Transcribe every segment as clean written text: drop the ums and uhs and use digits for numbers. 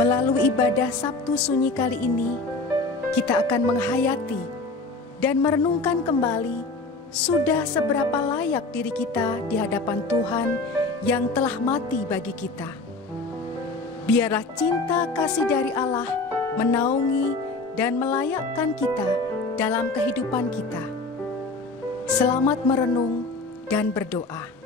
Melalui ibadah Sabtu Sunyi kali ini, kita akan menghayati dan merenungkan kembali sudah seberapa layak diri kita di hadapan Tuhan yang telah mati bagi kita. Biarlah cinta kasih dari Allah menaungi dan melayakkan kita dalam kehidupan kita. Selamat merenung dan berdoa.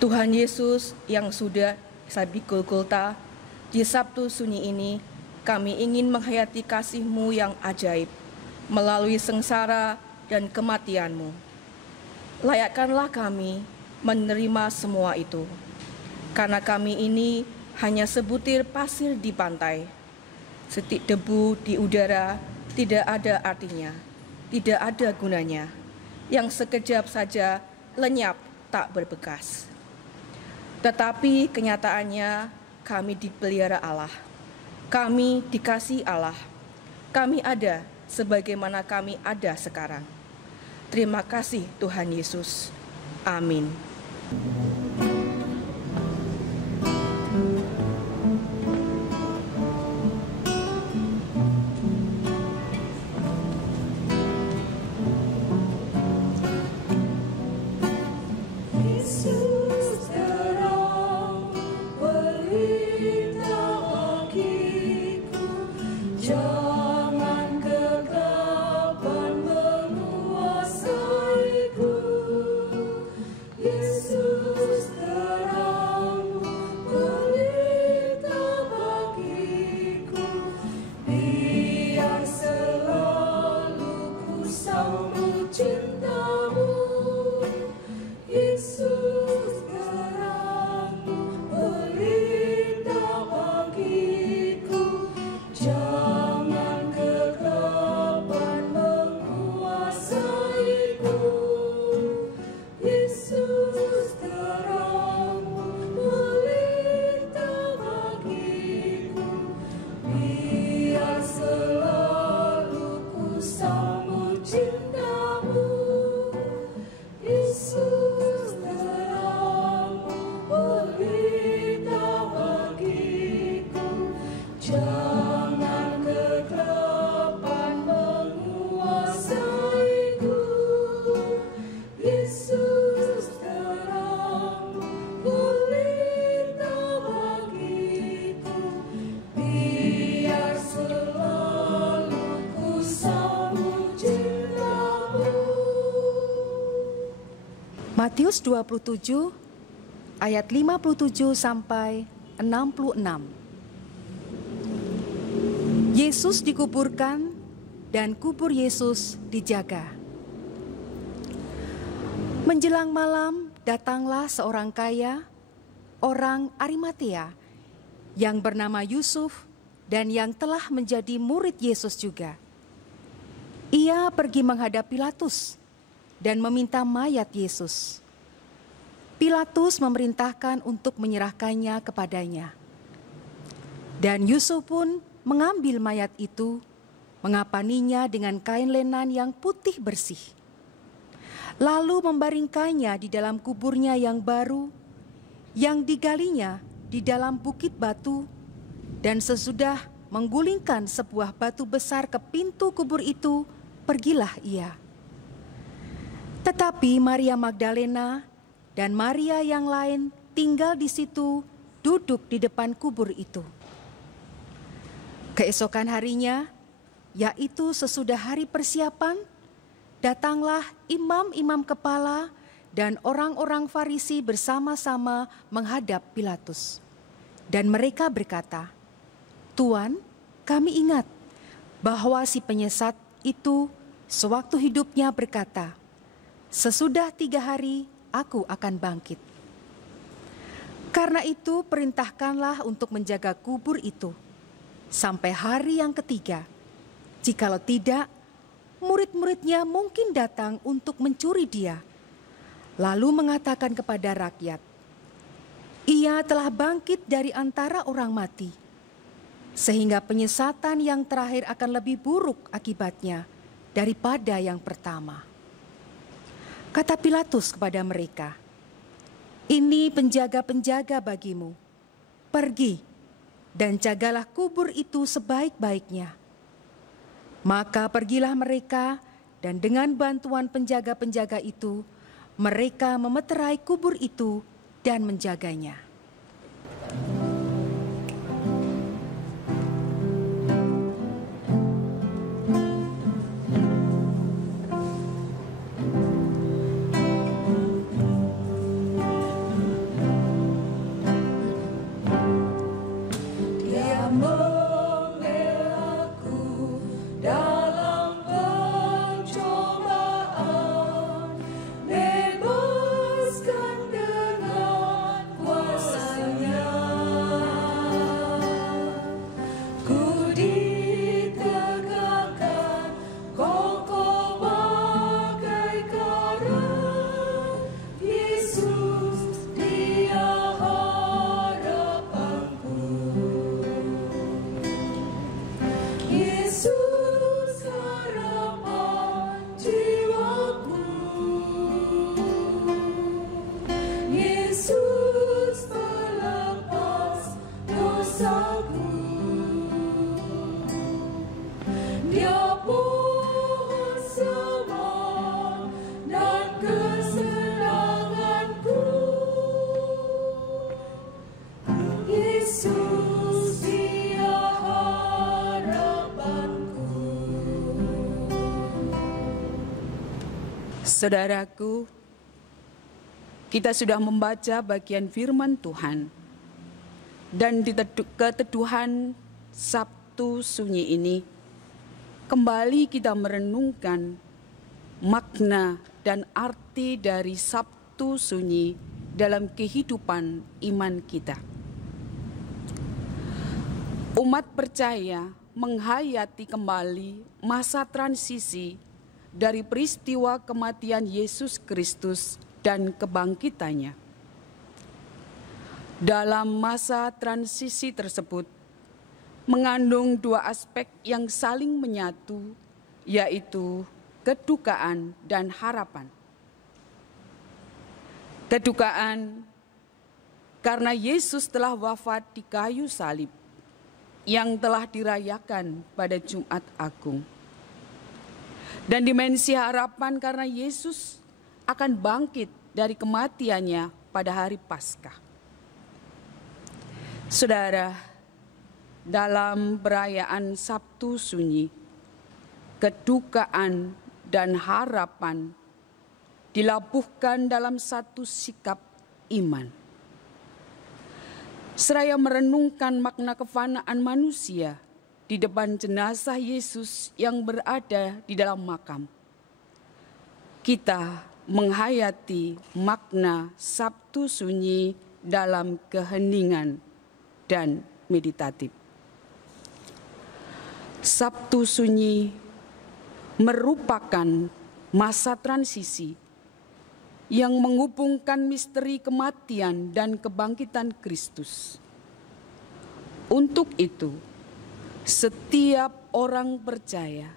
Tuhan Yesus yang sudah salib di Golgota, di Sabtu Sunyi ini kami ingin menghayati kasih-Mu yang ajaib melalui sengsara dan kematian-Mu. Layakkanlah kami menerima semua itu, karena kami ini hanya sebutir pasir di pantai. Setik debu di udara tidak ada artinya, tidak ada gunanya, yang sekejap saja lenyap tak berbekas. Tetapi kenyataannya kami dipelihara Allah, kami dikasihi Allah, kami ada sebagaimana kami ada sekarang. Terima kasih Tuhan Yesus. Amin. Matius 27 ayat 57 sampai 66. Yesus dikuburkan dan kubur Yesus dijaga. Menjelang malam datanglah seorang kaya, orang Arimatea, yang bernama Yusuf dan yang telah menjadi murid Yesus juga. Ia pergi menghadap Pilatus dan meminta mayat Yesus. Pilatus memerintahkan untuk menyerahkannya kepadanya. Dan Yusuf pun mengambil mayat itu, mengapaninya dengan kain lenan yang putih bersih. Lalu membaringkannya di dalam kuburnya yang baru, yang digalinya di dalam bukit batu, dan sesudah menggulingkan sebuah batu besar ke pintu kubur itu, pergilah ia. Tetapi Maria Magdalena dan Maria yang lain tinggal di situ, duduk di depan kubur itu. Keesokan harinya, yaitu sesudah hari persiapan, datanglah imam-imam kepala dan orang-orang Farisi bersama-sama menghadap Pilatus. Dan mereka berkata, "Tuan, kami ingat bahwa si penyesat itu sewaktu hidupnya berkata, 'Sesudah 3 hari aku akan bangkit.' Karena itu perintahkanlah untuk menjaga kubur itu sampai hari yang ketiga. Jikalau tidak, murid-muridnya mungkin datang untuk mencuri dia, lalu mengatakan kepada rakyat, 'Ia telah bangkit dari antara orang mati,' sehingga penyesatan yang terakhir akan lebih buruk akibatnya daripada yang pertama." Kata Pilatus kepada mereka, "Ini penjaga-penjaga bagimu. Pergi dan jagalah kubur itu sebaik-baiknya." Maka pergilah mereka, dan dengan bantuan penjaga-penjaga itu, mereka memeterai kubur itu dan menjaganya. Saudaraku, kita sudah membaca bagian firman Tuhan, dan di keteduhan Sabtu Sunyi ini, kembali kita merenungkan makna dan arti dari Sabtu Sunyi dalam kehidupan iman kita. Umat percaya menghayati kembali masa transisi dari peristiwa kematian Yesus Kristus dan kebangkitannya. Dalam masa transisi tersebut, mengandung dua aspek yang saling menyatu, yaitu kedukaan dan harapan. Kedukaan karena Yesus telah wafat di kayu salib yang telah dirayakan pada Jumat Agung. Dan dimensi harapan karena Yesus akan bangkit dari kematiannya pada hari Paskah. Saudara, dalam perayaan Sabtu Sunyi, kedukaan dan harapan dilabuhkan dalam satu sikap iman. Seraya merenungkan makna kefanaan manusia di depan jenazah Yesus yang berada di dalam makam, kita menghayati makna Sabtu Sunyi dalam keheningan dan meditatif. Sabtu Sunyi merupakan masa transisi yang menghubungkan misteri kematian dan kebangkitan Kristus. Untuk itu, setiap orang percaya,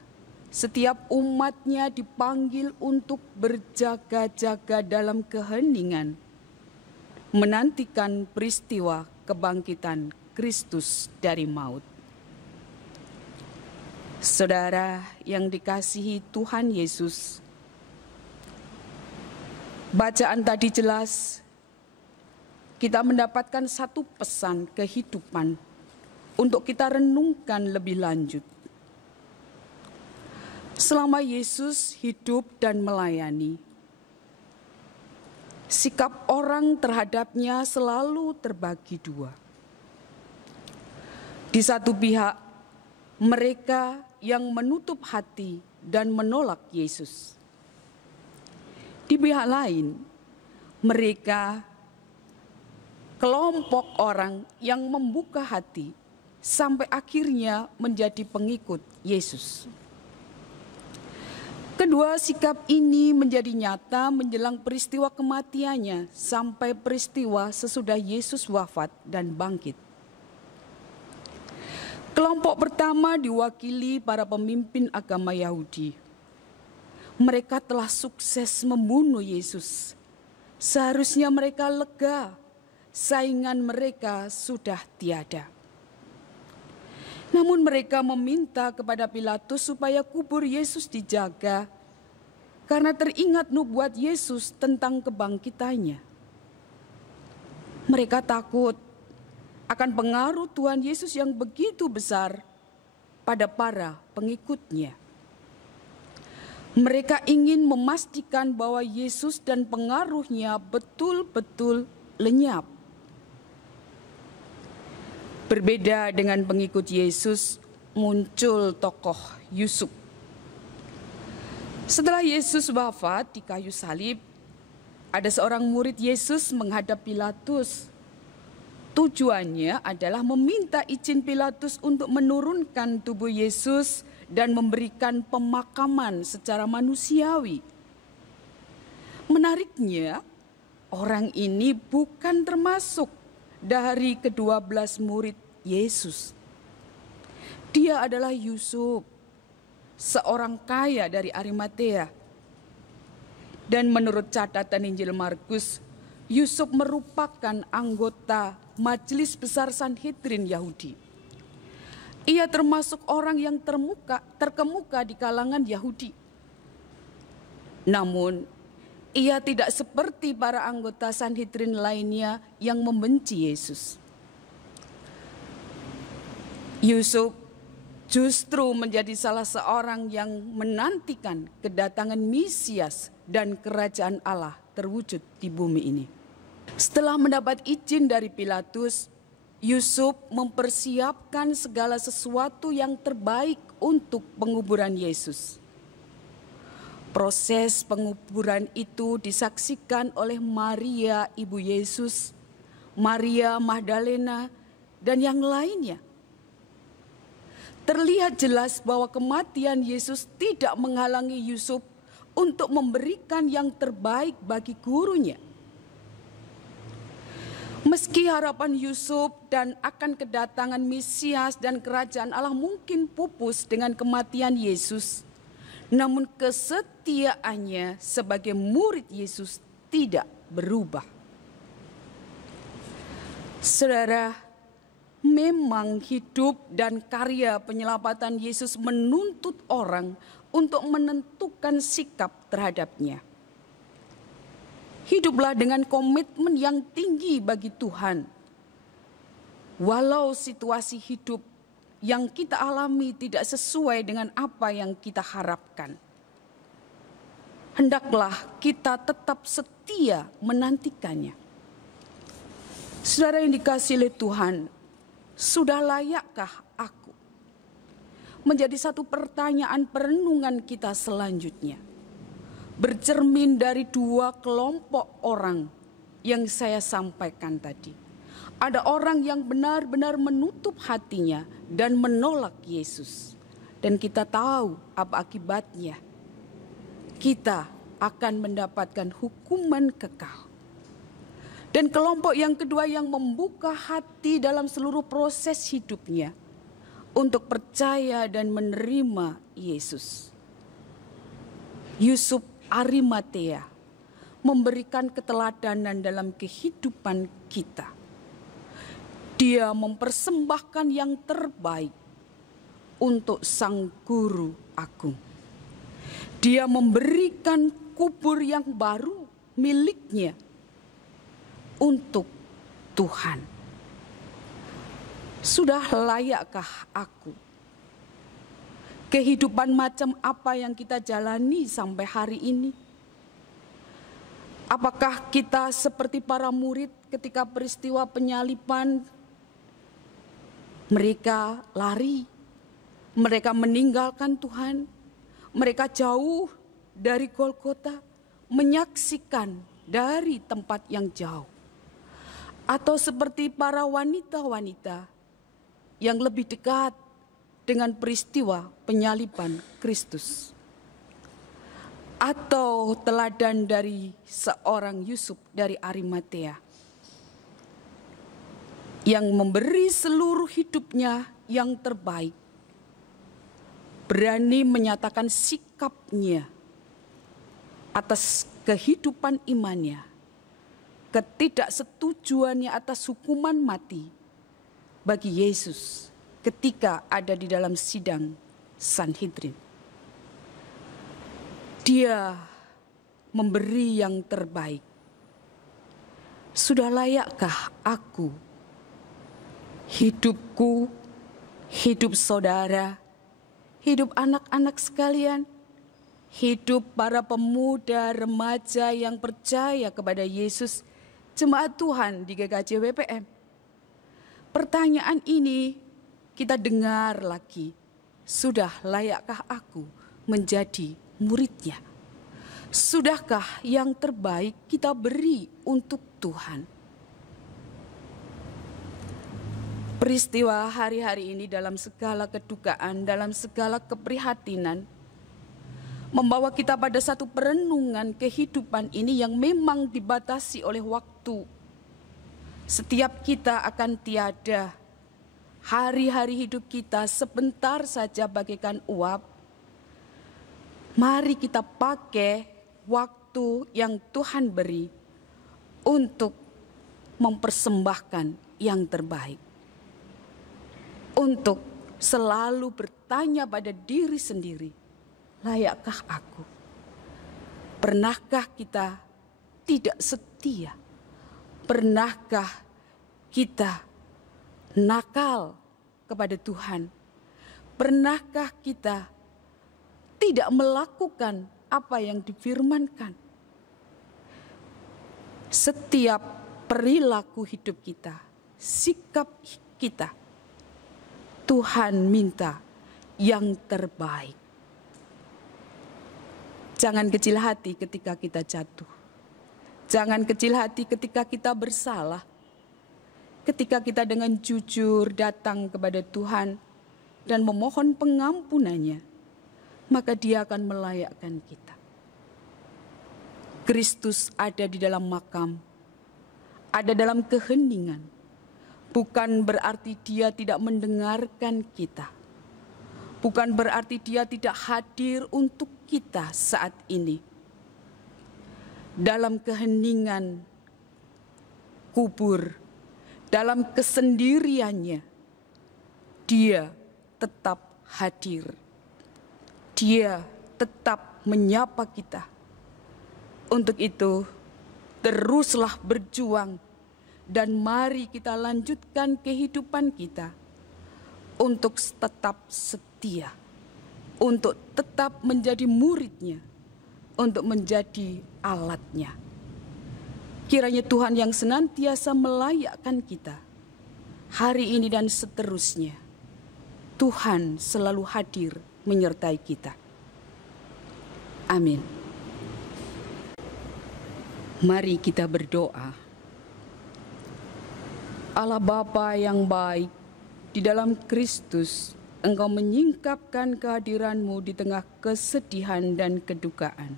setiap umatnya dipanggil untuk berjaga-jaga dalam keheningan, menantikan peristiwa kebangkitan Kristus dari maut. Saudara yang dikasihi Tuhan Yesus, bacaan tadi jelas kita mendapatkan satu pesan kehidupan untuk kita renungkan lebih lanjut. Selama Yesus hidup dan melayani, sikap orang terhadapnya selalu terbagi dua. Di satu pihak, mereka yang menutup hati dan menolak Yesus. Di pihak lain, mereka kelompok orang yang membuka hati sampai akhirnya menjadi pengikut Yesus. Kedua sikap ini menjadi nyata menjelang peristiwa kematiannya sampai peristiwa sesudah Yesus wafat dan bangkit. Kelompok pertama diwakili para pemimpin agama Yahudi. Mereka telah sukses membunuh Yesus. Seharusnya mereka lega, saingan mereka sudah tiada. Namun mereka meminta kepada Pilatus supaya kubur Yesus dijaga karena teringat nubuat Yesus tentang kebangkitannya. Mereka takut akan pengaruh Tuhan Yesus yang begitu besar pada para pengikutnya. Mereka ingin memastikan bahwa Yesus dan pengaruhnya betul-betul lenyap. Berbeda dengan pengikut Yesus, muncul tokoh Yusuf. Setelah Yesus wafat di kayu salib, ada seorang murid Yesus menghadap Pilatus. Tujuannya adalah meminta izin Pilatus untuk menurunkan tubuh Yesus dan memberikan pemakaman secara manusiawi. Menariknya, orang ini bukan termasuk dari ke-12 murid Yesus. Dia adalah Yusuf, seorang kaya dari Arimatea. Dan menurut catatan Injil Markus, Yusuf merupakan anggota Majelis Besar Sanhedrin Yahudi. Ia termasuk orang yang terkemuka di kalangan Yahudi. Namun, ia tidak seperti para anggota Sanhedrin lainnya yang membenci Yesus. Yusuf justru menjadi salah seorang yang menantikan kedatangan Mesias dan kerajaan Allah terwujud di bumi ini. Setelah mendapat izin dari Pilatus, Yusuf mempersiapkan segala sesuatu yang terbaik untuk penguburan Yesus. Proses penguburan itu disaksikan oleh Maria, ibu Yesus, Maria Magdalena, dan yang lainnya. Terlihat jelas bahwa kematian Yesus tidak menghalangi Yusuf untuk memberikan yang terbaik bagi gurunya. Meski harapan Yusuf dan akan kedatangan Mesias dan kerajaan Allah mungkin pupus dengan kematian Yesus, namun kesetiaannya sebagai murid Yesus tidak berubah. Saudara, memang hidup dan karya penyelamatan Yesus menuntut orang untuk menentukan sikap terhadapnya. Hiduplah dengan komitmen yang tinggi bagi Tuhan. Walau situasi hidup yang kita alami tidak sesuai dengan apa yang kita harapkan, hendaklah kita tetap setia menantikannya. Saudara yang dikasihi oleh Tuhan, sudah layakkah aku? Menjadi satu pertanyaan perenungan kita selanjutnya. Bercermin dari dua kelompok orang yang saya sampaikan tadi. Ada orang yang benar-benar menutup hatinya dan menolak Yesus. Dan kita tahu apa akibatnya. Kita akan mendapatkan hukuman kekal. Dan kelompok yang kedua yang membuka hati dalam seluruh proses hidupnya untuk percaya dan menerima Yesus. Yusuf Arimatea memberikan keteladanan dalam kehidupan kita. Dia mempersembahkan yang terbaik untuk Sang Guru Agung. Dia memberikan kubur yang baru miliknya untuk Tuhan. Sudah layakkah aku? Kehidupan macam apa yang kita jalani sampai hari ini? Apakah kita seperti para murid ketika peristiwa penyaliban? Mereka lari, mereka meninggalkan Tuhan, mereka jauh dari Golgota, menyaksikan dari tempat yang jauh. Atau seperti para wanita-wanita yang lebih dekat dengan peristiwa penyaliban Kristus. Atau teladan dari seorang Yusuf dari Arimatea yang memberi seluruh hidupnya yang terbaik, berani menyatakan sikapnya atas kehidupan imannya, ketidaksetujuannya atas hukuman mati bagi Yesus ketika ada di dalam sidang Sanhedrin. Dia memberi yang terbaik. Sudah layakkah aku, hidupku, hidup saudara, hidup anak-anak sekalian, hidup para pemuda remaja yang percaya kepada Yesus, jemaat Tuhan di GKJ WPM? Pertanyaan ini kita dengar lagi, sudah layakkah aku menjadi muridnya? Sudahkah yang terbaik kita beri untuk Tuhan? Peristiwa hari-hari ini dalam segala kedukaan, dalam segala keprihatinan, membawa kita pada satu perenungan kehidupan ini yang memang dibatasi oleh waktu. Setiap kita akan tiada. Hari-hari hidup kita sebentar saja bagaikan uap. Mari kita pakai waktu yang Tuhan beri untuk mempersembahkan yang terbaik. Untuk selalu bertanya pada diri sendiri, layakkah aku? Pernahkah kita tidak setia? Pernahkah kita nakal kepada Tuhan? pernahkah kita tidak melakukan apa yang difirmankan? Setiap perilaku hidup kita, sikap kita, Tuhan minta yang terbaik. Jangan kecil hati ketika kita jatuh. Jangan kecil hati ketika kita bersalah. Ketika kita dengan jujur datang kepada Tuhan dan memohon pengampunannya, maka Dia akan melayakkan kita. Kristus ada di dalam makam, ada dalam keheningan. Bukan berarti Dia tidak mendengarkan kita. Bukan berarti Dia tidak hadir untuk kita saat ini. Dalam keheningan kubur, dalam kesendiriannya, Dia tetap hadir. Dia tetap menyapa kita. Untuk itu, teruslah berjuang dan mari kita lanjutkan kehidupan kita untuk tetap setia, untuk tetap menjadi muridnya, untuk menjadi alatnya. Kiranya Tuhan yang senantiasa melayakkan kita hari ini dan seterusnya. Tuhan selalu hadir menyertai kita. Amin. Mari kita berdoa. Allah Bapa yang baik, di dalam Kristus Engkau menyingkapkan kehadiran-Mu di tengah kesedihan dan kedukaan.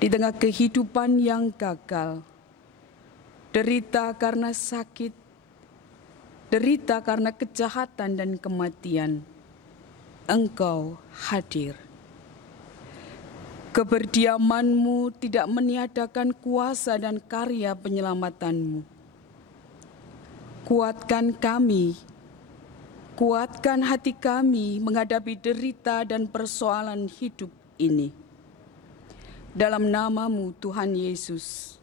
Di tengah kehidupan yang gagal, derita karena sakit, derita karena kejahatan dan kematian, Engkau hadir. Keberdiaman-Mu tidak meniadakan kuasa dan karya penyelamatan-Mu. Kuatkan kami, kuatkan hati kami menghadapi derita dan persoalan hidup ini. Dalam nama-Mu Tuhan Yesus,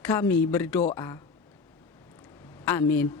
kami berdoa. Amin.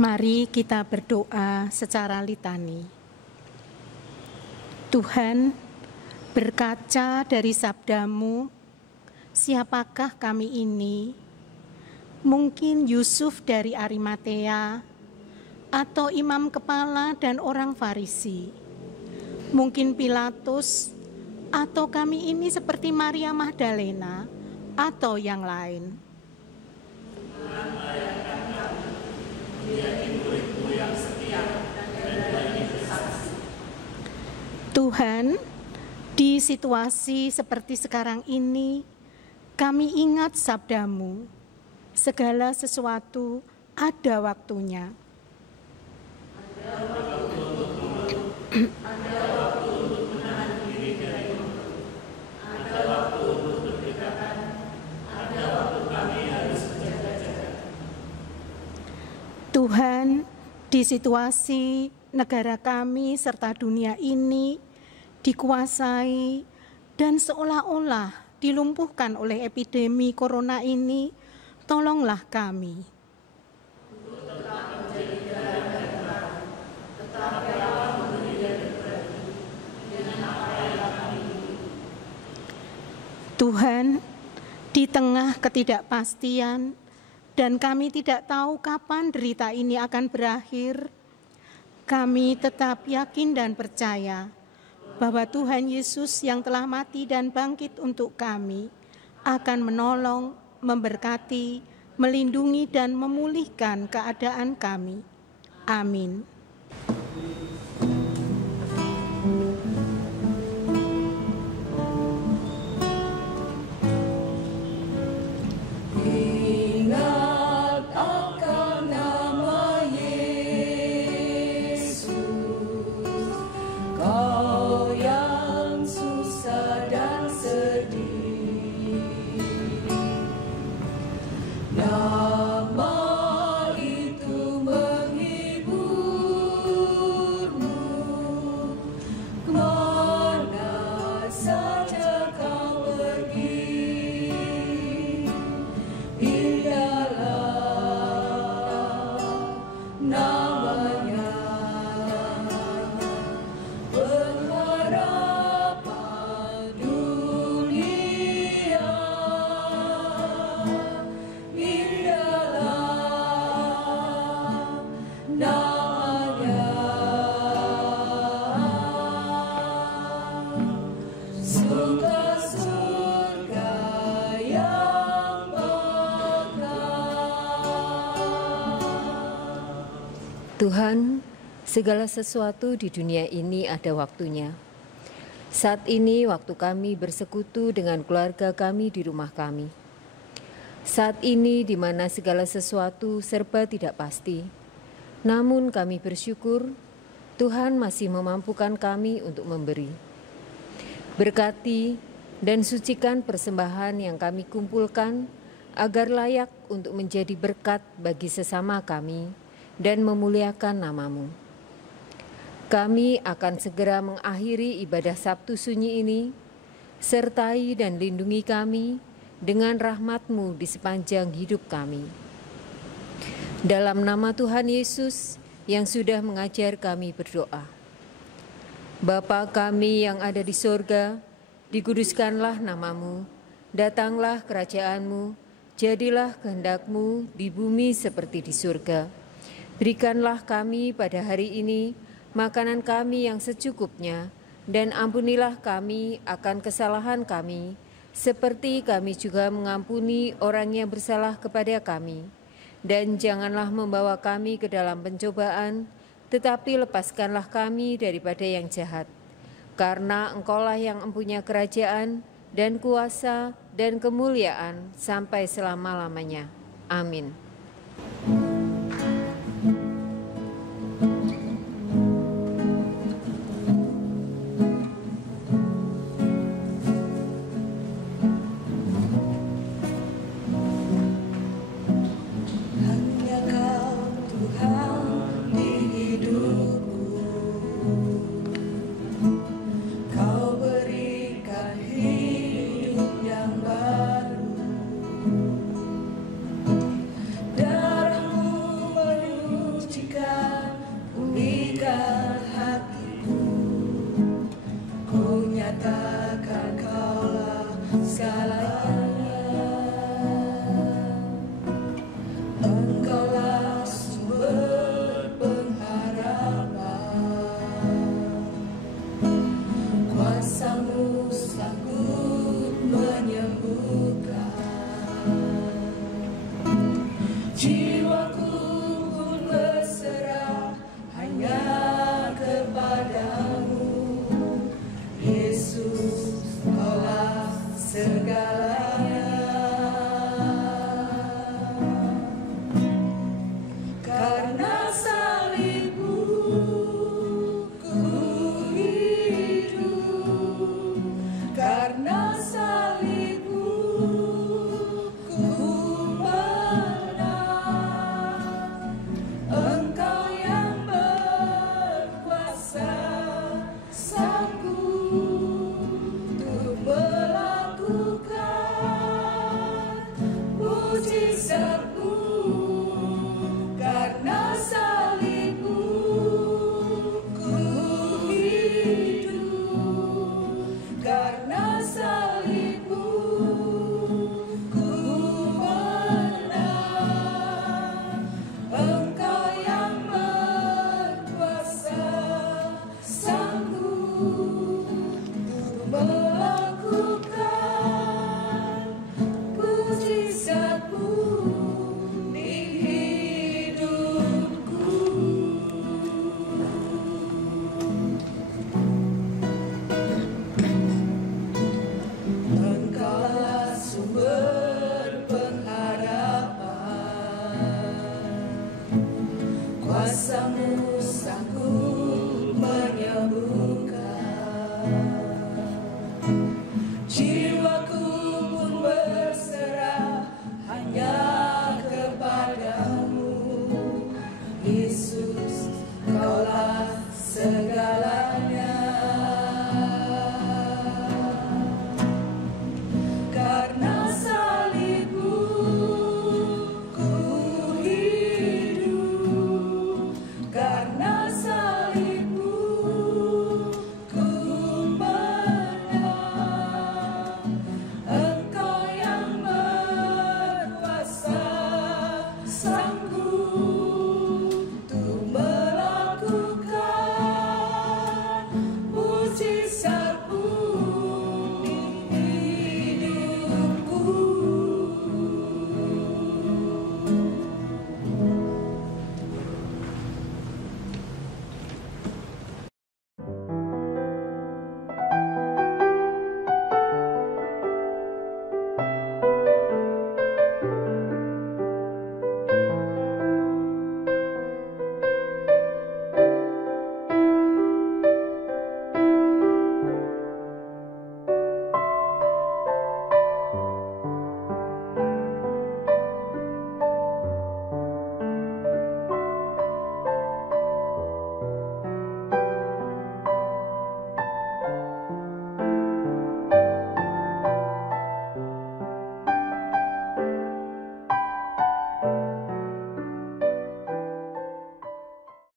Mari kita berdoa secara litani. Tuhan, berkaca dari sabda-Mu, siapakah kami ini? Mungkin Yusuf dari Arimatea, atau imam kepala dan orang Farisi. Mungkin Pilatus, atau kami ini seperti Maria Magdalena, atau yang lain. Tuhan, di situasi seperti sekarang ini, kami ingat sabda-Mu, segala sesuatu ada waktunya. Tuhan, di situasi negara kami serta dunia ini dikuasai, dan seolah-olah dilumpuhkan oleh epidemi corona ini, tolonglah kami. Tuhan, di tengah ketidakpastian dan kami tidak tahu kapan derita ini akan berakhir, kami tetap yakin dan percaya bahwa Tuhan Yesus yang telah mati dan bangkit untuk kami akan menolong, memberkati, melindungi dan memulihkan keadaan kami. Amin. Tuhan, segala sesuatu di dunia ini ada waktunya. Saat ini waktu kami bersekutu dengan keluarga kami di rumah kami. Saat ini di mana segala sesuatu serba tidak pasti. Namun kami bersyukur Tuhan masih memampukan kami untuk memberi. Berkati dan sucikan persembahan yang kami kumpulkan agar layak untuk menjadi berkat bagi sesama kami dan memuliakan nama-Mu. Kami akan segera mengakhiri ibadah Sabtu Sunyi ini, sertai dan lindungi kami dengan rahmat-Mu di sepanjang hidup kami. Dalam nama Tuhan Yesus yang sudah mengajar kami berdoa. Bapa kami yang ada di sorga, dikuduskanlah nama-Mu, datanglah kerajaan-Mu, jadilah kehendak-Mu di bumi seperti di surga. Berikanlah kami pada hari ini makanan kami yang secukupnya, dan ampunilah kami akan kesalahan kami, seperti kami juga mengampuni orang yang bersalah kepada kami. Dan janganlah membawa kami ke dalam pencobaan, tetapi lepaskanlah kami daripada yang jahat. Karena Engkaulah yang mempunyai kerajaan dan kuasa dan kemuliaan sampai selama-lamanya. Amin. kuasa-Mu sanggup menyembuhkan. Jiwaku pun berserah hanya kepadamu, Yesus, Kaulah segala